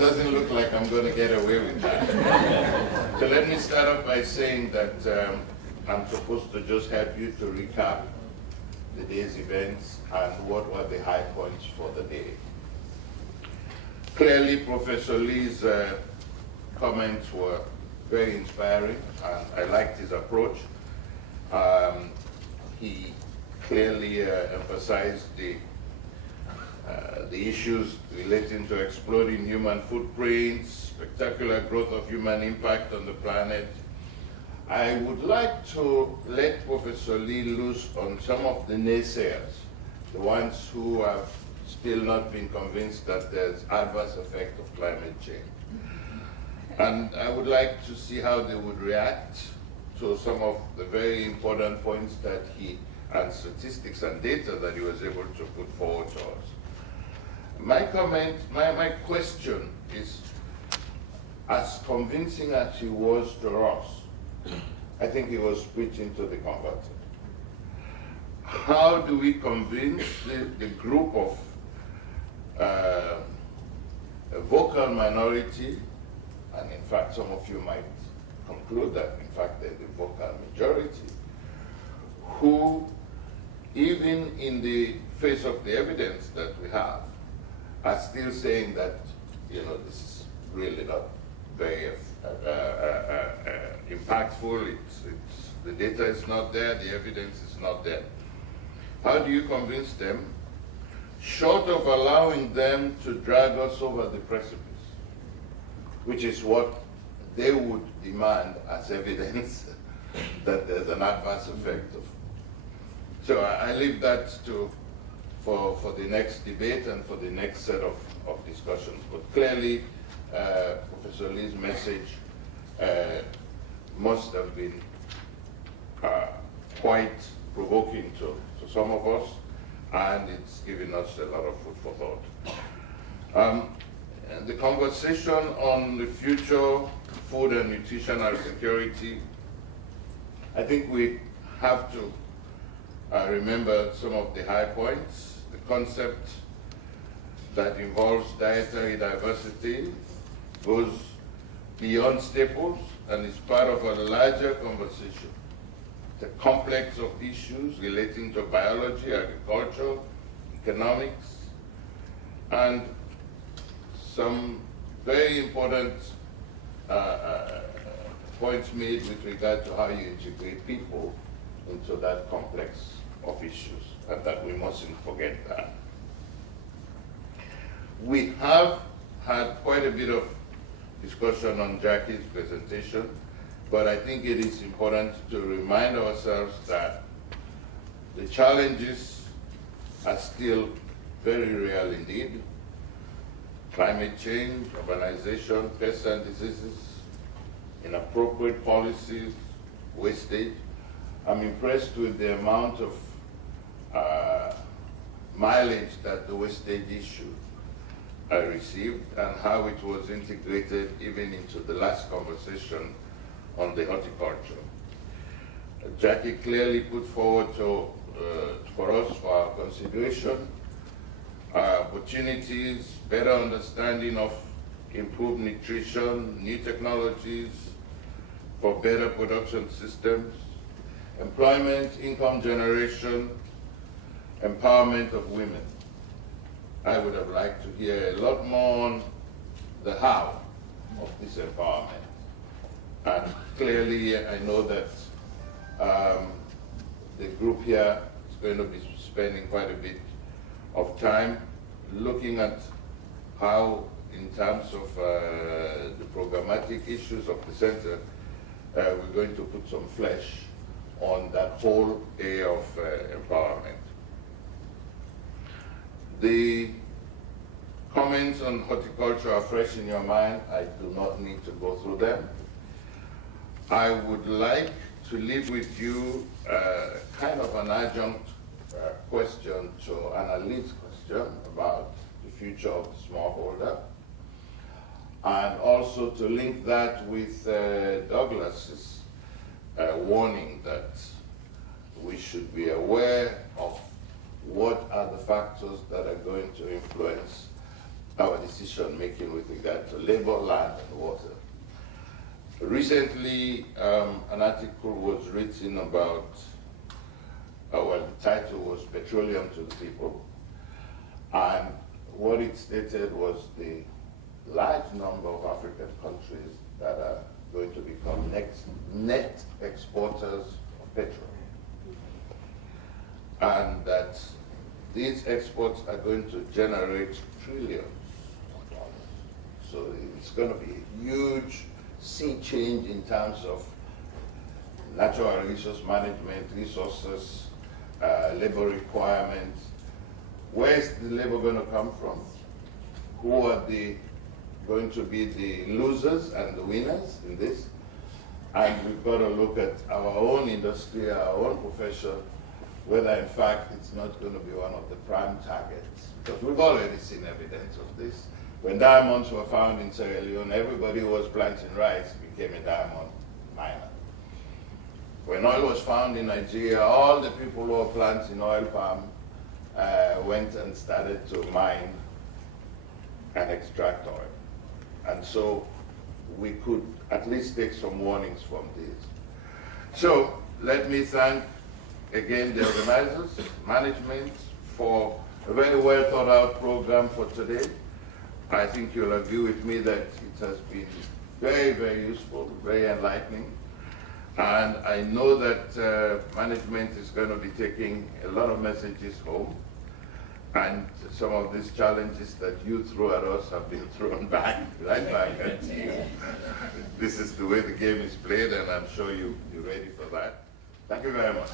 doesn't look like I'm going to get away with that. So let me start off by saying that I'm supposed to just help you to recap the day's events and what were the high points for the day. Clearly, Professor Lee's comments were very inspiring, and I liked his approach. He clearly emphasized the issues relating to exploding human footprints, spectacular growth of human impact on the planet. I would like to let Professor Lee loose on some of the naysayers, the ones who have still not been convinced that there's adverse effect of climate change. And I would like to see how they would react to some of the very important points that and statistics and data that he was able to put forward to us. My comment, my question is, as convincing as he was to us, I think he was preaching to the converted. How do we convince the group of a vocal minority, and in fact some of you might conclude that in fact they're the vocal majority, who even in the face of the evidence that we have, are still saying that, this is really not very impactful, the data is not there, the evidence is not there. How do you convince them, short of allowing them to drag us over the precipice, which is what they would demand as evidence that there's an adverse effect of. So I leave that for the next debate and for the next set of discussions. But clearly, Professor Lee's message must have been quite provoking to some of us, and it's given us a lot of food for thought. The conversation on the future food and nutritional security, I think we have to remember some of the high points. The concept that involves dietary diversity goes beyond staples and is part of a larger conversation. The complex of issues relating to biology, agriculture, economics, and some very important points made with regard to how you integrate people into that complex of issues, and that we mustn't forget that. We have had quite a bit of discussion on Jackie's presentation, but I think it is important to remind ourselves that the challenges are still very real indeed. Climate change, urbanization, pests and diseases, inappropriate policies, wastage. I'm impressed with the amount of mileage that the wastage issue received and how it was integrated even into the last conversation on the horticulture. Jackie clearly put forward for us for our consideration opportunities, better understanding of improved nutrition, new technologies for better production systems, employment, income generation, empowerment of women. I would have liked to hear a lot more on the how of this empowerment. And clearly, I know that the group here is going to be spending quite a bit of time looking at how, in terms of the programmatic issues of the center, we're going to put some flesh on that whole area of empowerment. The comments on horticulture are fresh in your mind. I do not need to go through them. I would like to leave with you kind of an adjunct question to Annalise's question about the future of the smallholder, and also to link that with Douglas's warning that we should be aware of what are the factors that are going to influence our decision making with regard to labor, land, and water. Recently, an article was written about, well, the title was Petroleum to the People, and what it stated was the large number of African countries that are going to become net exporters of petrol. And that these exports are going to generate trillions of dollars. So it's going to be a huge sea change in terms of natural resource management, resources, labor requirements. Where's the labor going to come from? Who are going to be the losers and the winners in this? And we've got to look at our own industry, our own profession, whether in fact it's not going to be one of the prime targets. Because we've already seen evidence of this. When diamonds were found in Sierra Leone, everybody who was planting rice became a diamond miner. When oil was found in Nigeria, all the people who were planting oil palm went and started to mine and extract oil. And so we could at least take some warnings from this. So let me thank again the organizers, management, for a very well thought out program for today. I think you'll agree with me that it has been very, very useful, very enlightening. And I know that management is going to be taking a lot of messages home. And some of these challenges that you threw at us have been thrown back, right back at you. This is the way the game is played, and I'm sure you're ready for that. Thank you very much.